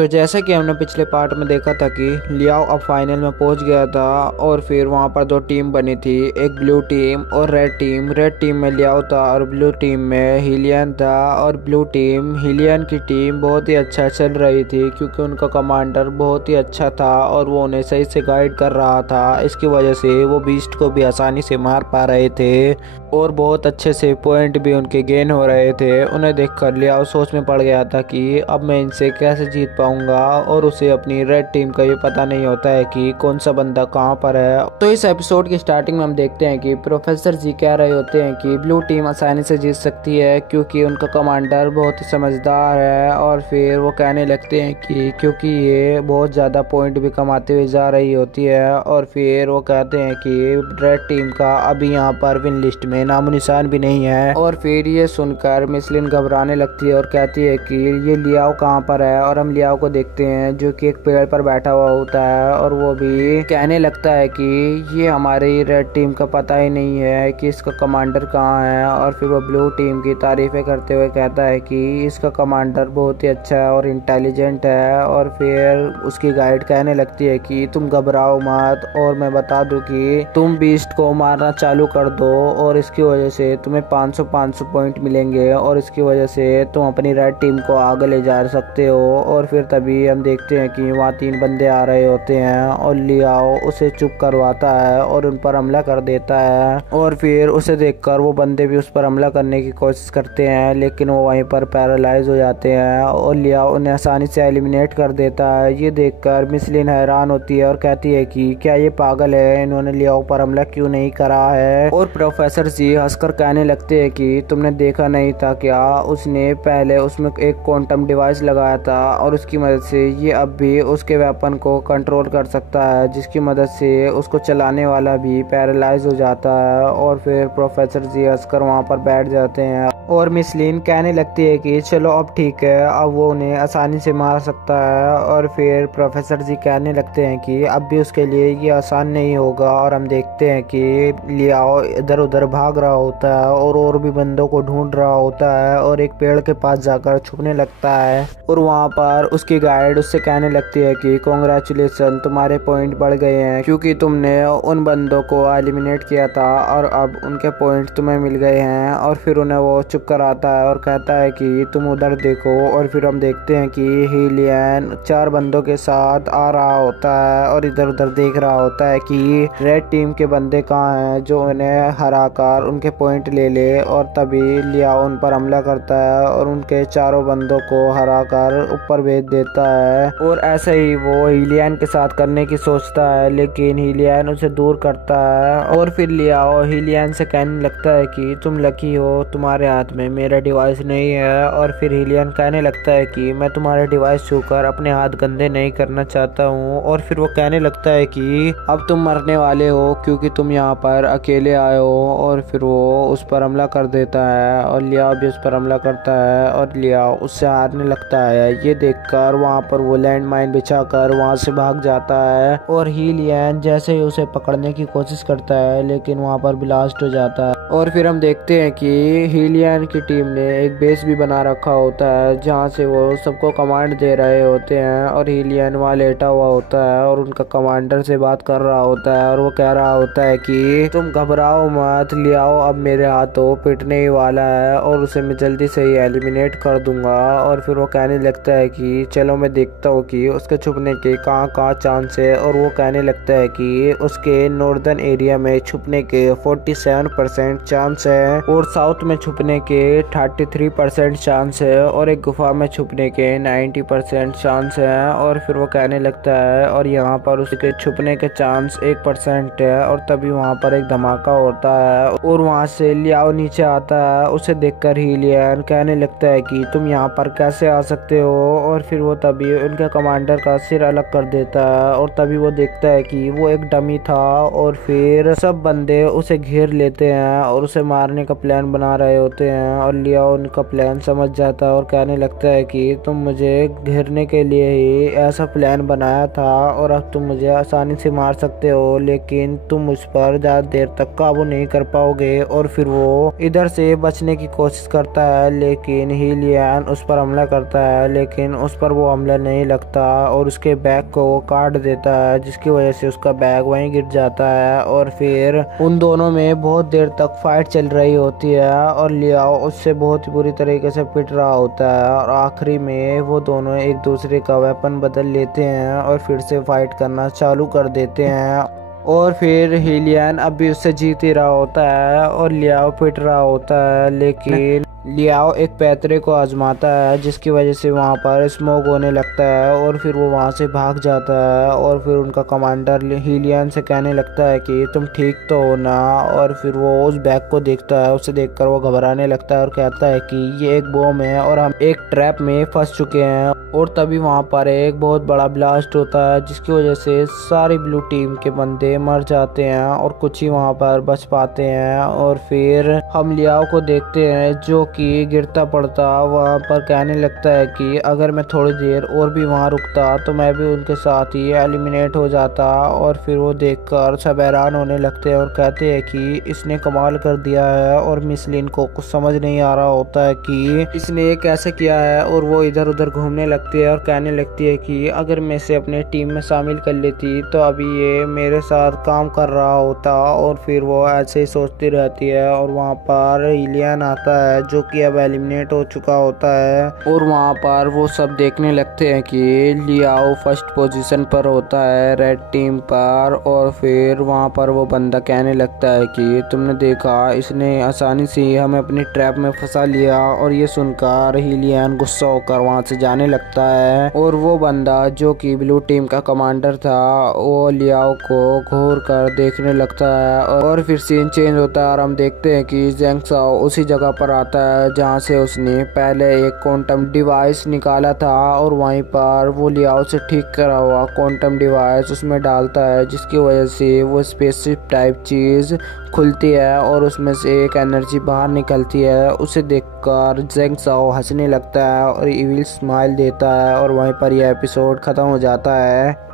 तो जैसा कि हमने पिछले पार्ट में देखा था कि लियाओ अब फाइनल में पहुंच गया था और फिर वहां पर दो टीम बनी थी, एक ब्लू टीम और रेड टीम। रेड टीम में लियाओ था और ब्लू टीम में हीलियन था। और ब्लू टीम, हीलियन की टीम बहुत ही अच्छा चल रही थी क्योंकि उनका कमांडर बहुत ही अच्छा था और वो उन्हें सही से गाइड कर रहा था। इसकी वजह से वो बीस्ट को भी आसानी से मार पा रहे थे और बहुत अच्छे से पॉइंट भी उनके गेन हो रहे थे। उन्हें देखकर लियाओ सोच में पड़ गया था कि अब मैं इनसे कैसे जीत पाऊंगा, और उसे अपनी रेड टीम का ये पता नहीं होता है कि कौन सा बंदा कहां पर है। तो इस एपिसोड की स्टार्टिंग में हम देखते हैं कि प्रोफेसर जी कह रहे होते हैं कि ब्लू टीम आसानी से जीत सकती है क्योंकि उनका कमांडर बहुत ही समझदार है। और फिर वो कहने लगते हैं कि क्योंकि ये बहुत ज़्यादा पॉइंट भी कमाते हुए जा रही होती है। और फिर वो कहते हैं कि रेड टीम का अभी यहाँ पर विन लिस्ट में नामो निशान भी नहीं है। और फिर ये सुनकर मिसलिन घबराने लगती है और कहती है कि ये लियाओ कहाँ पर है। और हम लियाओ को देखते हैं जो कि एक पेड़ पर बैठा हुआ होता है और वो भी कहने लगता है कि ये हमारी रेड टीम का पता ही नहीं है कि इसका कमांडर कहाँ है। और फिर वो ब्लू टीम की तारीफें करते हुए कहता है कि इसका कमांडर बहुत ही अच्छा है और इंटेलिजेंट है। और फिर उसकी गाइड कहने लगती है कि तुम घबराओ मत, और मैं बता दूं कि तुम बीस्ट को मारना चालू कर दो और इसकी वजह से तुम्हें 500 पॉइंट मिलेंगे और इसकी वजह से तुम अपनी रेड टीम को आगे ले जा सकते हो। और फिर तभी हम देखते हैं कि वहाँ 3 बंदे आ रहे होते हैं और लियाओ उसे चुप करवाता है और उन पर हमला कर देता है। और फिर उसे देखकर वो बंदे भी उस पर हमला करने की कोशिश करते हैं लेकिन वो वहीं पर पैरालाइज हो जाते हैं और लियाओ उन्हें आसानी से एलिमिनेट कर देता है। ये देखकर मिसलिन हैरान होती है और कहती है कि क्या ये पागल है, इन्होंने लियाओ पर हमला क्यों नहीं करा है। और प्रोफेसर जी हंसकर कहने लगते हैं कि तुमने देखा नहीं था क्या, उसने पहले उसमें एक क्वांटम डिवाइस लगाया था और उसकी मदद से ये अब भी उसके वेपन को कंट्रोल कर सकता है, जिसकी मदद से उसको चलाने वाला भी पैरालाइज हो जाता है। और फिर प्रोफेसर जी हंसकर वहाँ पर बैठ जाते हैं और मिसलिन कहने लगती है कि चलो अब ठीक है, अब वो उन्हें आसानी से मार सकता है। और फिर प्रोफेसर जी कहने लगते हैं कि अब भी उसके लिए ये आसान नहीं होगा। और हम देखते हैं कि लियाओ इधर उधर भाग रहा होता है और भी बंदों को ढूंढ रहा होता है और एक पेड़ के पास जाकर छुपने लगता है। और वहाँ पर उसकी गाइड उससे कहने लगती है कि कॉन्ग्रेचुलेसन, तुम्हारे पॉइंट बढ़ गए हैं क्योंकि तुमने उन बंदों को एलिमिनेट किया था और अब उनके पॉइंट तुम्हें मिल गए हैं। और फिर उन्हें वो चुप कराता है और कहता है कि तुम उधर देखो। और फिर हम देखते हैं कि हीलियन 4 बंदों के साथ आ रहा होता है और इधर उधर देख रहा होता है कि रेड टीम के बंदे कहाँ हैं जो उन्हें हराकर उनके पॉइंट ले ले। और तभी लियाओ उन पर हमला करता है और उनके 4 बंदों को हराकर ऊपर भेज देता है। और ऐसे ही वो हीलियन के साथ करने की सोचता है लेकिन हीलियन उसे दूर करता है। और फिर लियाओ हीलियन से कहने लगता है कि तुम लकी हो, तुम्हारे हाथ में मेरा डिवाइस नहीं है। और फिर हीलियन कहने लगता है कि मैं तुम्हारे डिवाइस छूकर अपने हाथ गंदे नहीं करना चाहता हूँ। और फिर वो कहने लगता है कि अब तुम मरने वाले हो क्योंकि तुम यहाँ पर अकेले आए हो। और फिर वो उस पर हमला कर देता है और लियाओ भी उस पर हमला करता है और लियाओ उससे हारने लगता है। ये देखकर वहाँ पर वो लैंड माइन बिछाकर वहाँ से भाग जाता है और हीलियन जैसे ही उसे पकड़ने की कोशिश करता है लेकिन वहाँ पर ब्लास्ट हो जाता है। और फिर हम देखते हैं कि हीलियन की टीम ने एक बेस भी बना रखा होता है जहाँ से वो सबको कमांड दे रहे होते हैं। और हीलियन वहाँ लेटा हुआ होता है और उनका कमांडर से बात कर रहा होता है और वो कह रहा होता है कि तुम घबराओ मत, लियाओ अब मेरे हाथों पिटने ही वाला है और उसे मैं जल्दी से ही एलिमिनेट कर दूंगा। और फिर वो कहने लगता है कि चलो मैं देखता हूँ कि उसके छुपने के कहाँ कहाँ चांस है। और वो कहने लगता है कि उसके नॉर्दर्न एरिया में छुपने के 47% चांस है और साउथ में छुपने के 33% चांस है और एक गुफा में छुपने के 90% चांस है। और फिर वो कहने लगता है और यहाँ पर उसके छुपने के चांस 1% है। और तभी वहाँ पर एक धमाका होता है और वहाँ से लियाओ नीचे आता है। उसे देखकर हीलियन कहने लगता है कि तुम यहाँ पर कैसे आ सकते हो। और फिर वो तभी उनके कमांडर का सिर अलग कर देता है और तभी वो देखता है कि वो एक डमी था। और फिर सब बंदे उसे घेर लेते हैं और उसे मारने का प्लान बना रहे होते हैं। और लियाओ उनका प्लान समझ जाता है और कहने लगता है कि तुम मुझे घेरने के लिए ही ऐसा प्लान बनाया था और अब तुम मुझे आसानी से मार सकते हो लेकिन तुम मुझ पर ज़्यादा देर तक काबू नहीं कर पाओगे। और फिर वो इधर से बचने की कोशिश करता है लेकिन हीलियन उस पर हमला करता है लेकिन उस पर वो हमला नहीं लगता और उसके बैग को वो काट देता है, जिसकी वजह से उसका बैग वहीं गिर जाता है। और फिर उन दोनों में बहुत देर तक फाइट चल रही होती है और लियाओ उससे बहुत ही बुरी तरीके से पिट रहा होता है और आखिरी में वो दोनों एक दूसरे का वेपन बदल लेते हैं और फिर से फाइट करना चालू कर देते हैं। और फिर हिलियन अब भी उससे जीत ही रहा होता है और लियाओ पिट रहा होता है, लेकिन लियाओ एक पैतरे को आजमाता है, जिसकी वजह से वहाँ पर स्मोक होने लगता है और फिर वो वहाँ से भाग जाता है। और फिर उनका कमांडर हिलियन से कहने लगता है कि तुम ठीक तो हो ना। और फिर वो उस बैग को देखता है, उसे देखकर वो घबराने लगता है और कहता है कि ये एक बॉम्ब है और हम एक ट्रैप में फंस चुके हैं। और तभी वहाँ पर एक बहुत बड़ा ब्लास्ट होता है, जिसकी वजह से सारी ब्लू टीम के बंदे मर जाते हैं और कुछ ही वहाँ पर बच पाते हैं। और फिर हम लियाओ को देखते हैं जो कि गिरता पड़ता वहाँ पर कहने लगता है कि अगर मैं थोड़ी देर और भी वहाँ रुकता तो मैं भी उनके साथ ही एलिमिनेट हो जाता। और फिर वो देखकर सब हैरान होने लगते हैं और कहते हैं कि इसने कमाल कर दिया है। और मिस लिन को कुछ समझ नहीं आ रहा होता है कि इसने ये कैसे किया है और वो इधर उधर घूमने लगती है और कहने लगती है कि अगर मैं इसे अपने टीम में शामिल कर लेती तो अभी ये मेरे साथ काम कर रहा होता। और फिर वो ऐसे ही सोचती रहती है और वहाँ पर हिलियन आता है जो कि अब एलिमिनेट हो चुका होता है। और वहाँ पर वो सब देखने लगते हैं कि लियाओ फर्स्ट पोजीशन पर होता है रेड टीम पर। और फिर वहाँ पर वो बंदा कहने लगता है कि तुमने देखा इसने आसानी से हमें अपनी ट्रैप में फंसा लिया। और ये सुनकर हिलियन गुस्सा होकर वहाँ से जाने लगता है। और वो बंदा जो कि ब्लू टीम का कमांडर था वो लियाओ को घूर कर देखने लगता है। और फिर सीन चेंज होता है और हम देखते हैं कि जेंग साओ उसी जगह पर आता है जहाँ से उसने पहले एक क्वांटम डिवाइस निकाला था और वहीं पर वो लियाओ से ठीक करा हुआ क्वांटम डिवाइस उसमें डालता है, जिसकी वजह से वो स्पेसशिप टाइप चीज़ खुलती है और उसमें से एक एनर्जी बाहर निकलती है। उसे देखकर जेंग साओ हंसने लगता है और इविल स्माइल देता है और वहीं पर यह एपिसोड ख़त्म हो जाता है।